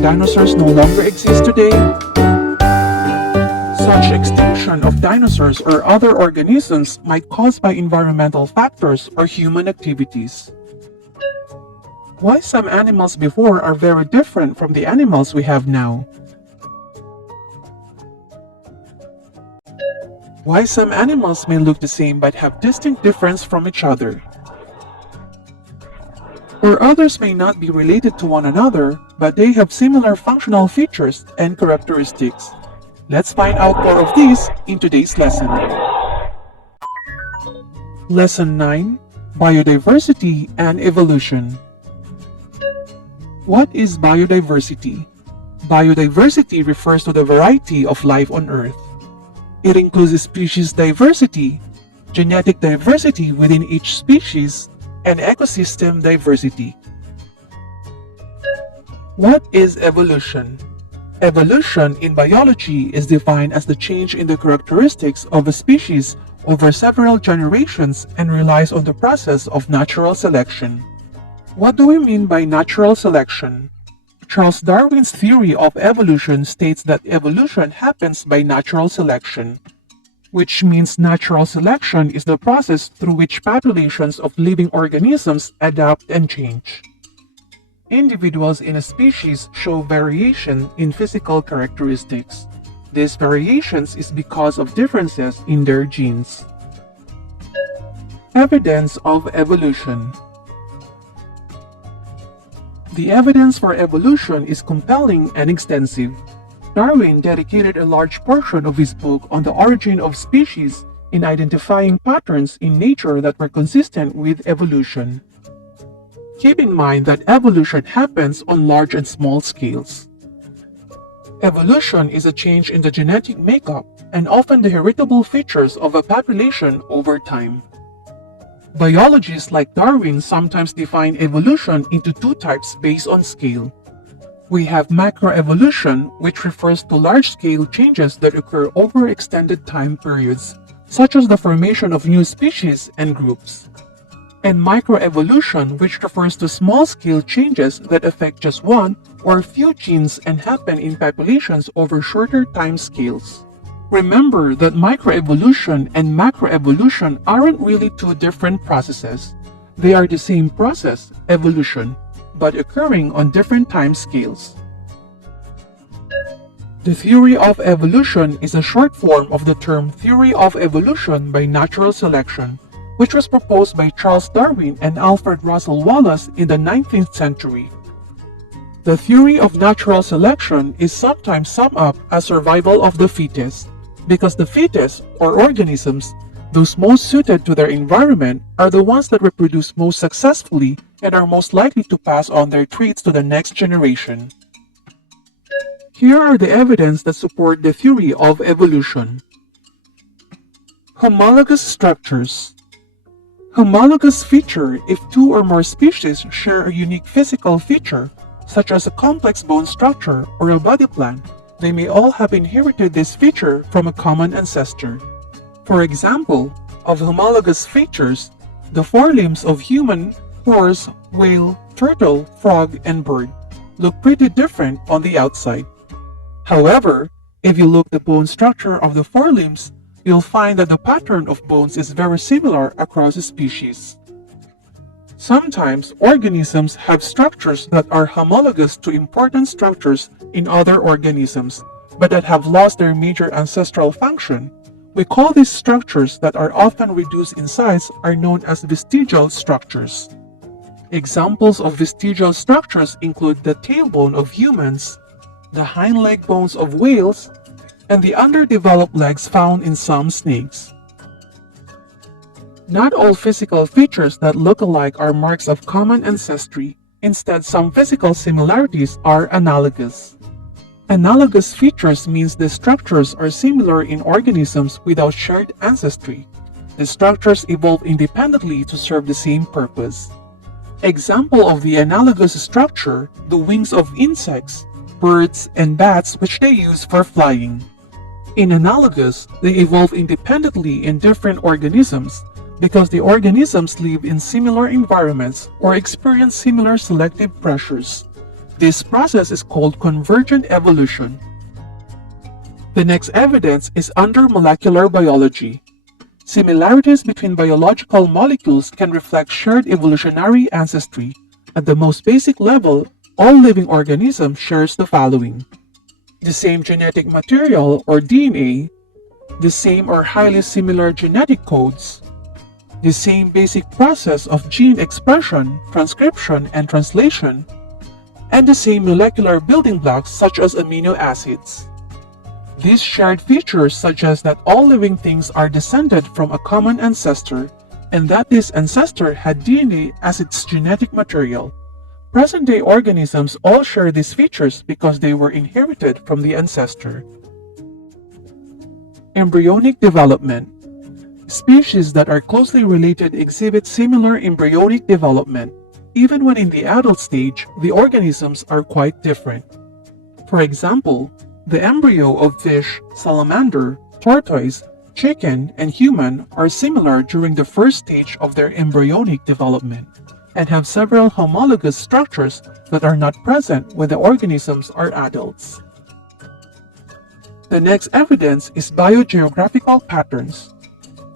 dinosaurs no longer exist today? Such extinction of dinosaurs or other organisms might caused by environmental factors or human activities. Why some animals before are very different from the animals we have now? Why some animals may look the same but have distinct difference from each other? Or others may not be related to one another, but they have similar functional features and characteristics. Let's find out more of these in today's lesson. Lesson 9: Biodiversity and Evolution. What is biodiversity? Biodiversity refers to the variety of life on Earth. It includes species diversity, genetic diversity within each species, and ecosystem diversity. What is evolution? Evolution in biology is defined as the change in the characteristics of a species over several generations and relies on the process of natural selection. What do we mean by natural selection? Charles Darwin's theory of evolution states that evolution happens by natural selection, which means natural selection is the process through which populations of living organisms adapt and change. Individuals in a species show variation in physical characteristics. These variations is because of differences in their genes. Evidence of evolution. The evidence for evolution is compelling and extensive. Darwin dedicated a large portion of his book on the origin of species in identifying patterns in nature that were consistent with evolution. Keep in mind that evolution happens on large and small scales. Evolution is a change in the genetic makeup and often the heritable features of a population over time. Biologists like Darwin sometimes define evolution into two types based on scale. We have macroevolution, which refers to large-scale changes that occur over extended time periods, such as the formation of new species and groups. And microevolution, which refers to small-scale changes that affect just one or few genes and happen in populations over shorter time scales. Remember that microevolution and macroevolution aren't really two different processes. They are the same process, evolution, but occurring on different time scales. The theory of evolution is a short form of the term theory of evolution by natural selection, which was proposed by Charles Darwin and Alfred Russel Wallace in the 19th century. The theory of natural selection is sometimes summed up as survival of the fittest, because the fittest, or organisms, those most suited to their environment, are the ones that reproduce most successfully and are most likely to pass on their traits to the next generation. Here are the evidence that support the theory of evolution. Homologous structures. Homologous feature if two or more species share a unique physical feature, such as a complex bone structure or a body plan. They may all have inherited this feature from a common ancestor. For example, of homologous features, the forelimbs of human, horse, whale, turtle, frog, and bird look pretty different on the outside. However, if you look at the bone structure of the forelimbs, you'll find that the pattern of bones is very similar across the species. Sometimes organisms have structures that are homologous to important structures in other organisms, but that have lost their major ancestral function. We call these structures that are often reduced in size are known as vestigial structures. Examples of vestigial structures include the tailbone of humans, the hind leg bones of whales, and the underdeveloped legs found in some snakes. Not all physical features that look alike are marks of common ancestry. Instead, some physical similarities are analogous. Analogous features means the structures are similar in organisms without shared ancestry. The structures evolve independently to serve the same purpose. Example of the analogous structure, the wings of insects, birds, and bats which they use for flying. In analogous, they evolve independently in different organisms, because the organisms live in similar environments or experience similar selective pressures. This process is called convergent evolution. The next evidence is under molecular biology. Similarities between biological molecules can reflect shared evolutionary ancestry. At the most basic level, all living organisms shares the following: the same genetic material or DNA, the same or highly similar genetic codes, the same basic process of gene expression, transcription, and translation, and the same molecular building blocks such as amino acids. These shared features suggest that all living things are descended from a common ancestor, and that this ancestor had DNA as its genetic material. Present-day organisms all share these features because they were inherited from the ancestor. Embryonic development. Species that are closely related exhibit similar embryonic development. Even when in the adult stage, the organisms are quite different. For example, the embryo of fish, salamander, tortoise, chicken, and human are similar during the first stage of their embryonic development and have several homologous structures that are not present when the organisms are adults. The next evidence is biogeographical patterns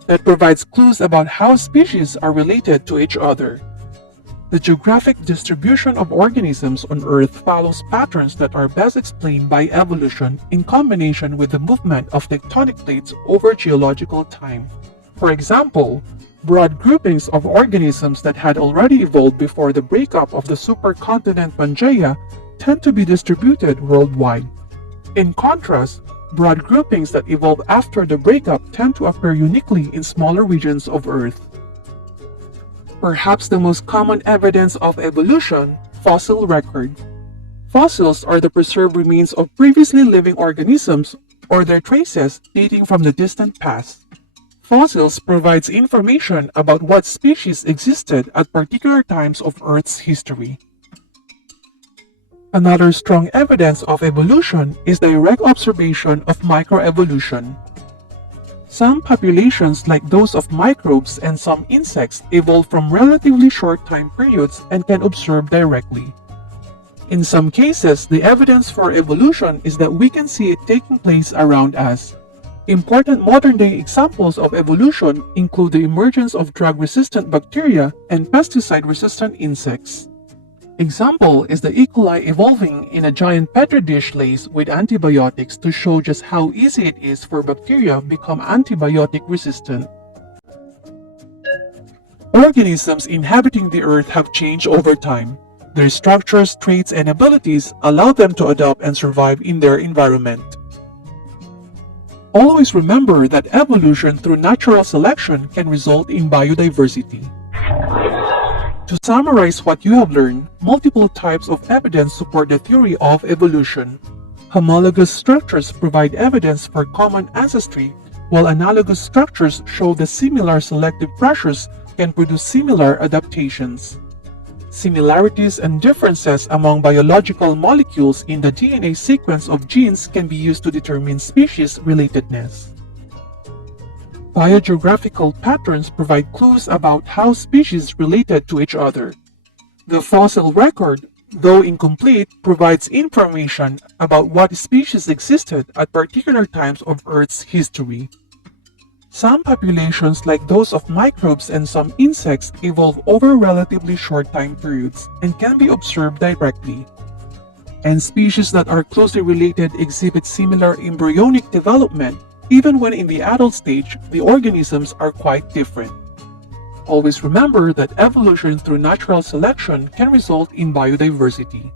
that provides clues about how species are related to each other. The geographic distribution of organisms on Earth follows patterns that are best explained by evolution in combination with the movement of tectonic plates over geological time. For example, broad groupings of organisms that had already evolved before the breakup of the supercontinent Pangaea tend to be distributed worldwide. In contrast, broad groupings that evolve after the breakup tend to appear uniquely in smaller regions of Earth. Perhaps the most common evidence of evolution, fossil record. Fossils are the preserved remains of previously living organisms or their traces dating from the distant past. Fossils provides information about what species existed at particular times of Earth's history. Another strong evidence of evolution is direct observation of microevolution. Some populations, like those of microbes and some insects, evolve from relatively short time periods and can observe directly. In some cases, the evidence for evolution is that we can see it taking place around us. Important modern-day examples of evolution include the emergence of drug-resistant bacteria and pesticide-resistant insects. Example is the E. coli evolving in a giant petri dish laced with antibiotics to show just how easy it is for bacteria to become antibiotic resistant. Organisms inhabiting the Earth have changed over time. Their structures, traits, and abilities allow them to adapt and survive in their environment. Always remember that evolution through natural selection can result in biodiversity. To summarize what you have learned, multiple types of evidence support the theory of evolution. Homologous structures provide evidence for common ancestry, while analogous structures show that similar selective pressures can produce similar adaptations. Similarities and differences among biological molecules in the DNA sequence of genes can be used to determine species relatedness. Biogeographical patterns provide clues about how species related to each other. The fossil record, though incomplete, provides information about what species existed at particular times of Earth's history. Some populations, like those of microbes and some insects, evolve over relatively short time periods and can be observed directly. And species that are closely related exhibit similar embryonic development. Even when in the adult stage, the organisms are quite different. Always remember that evolution through natural selection can result in biodiversity.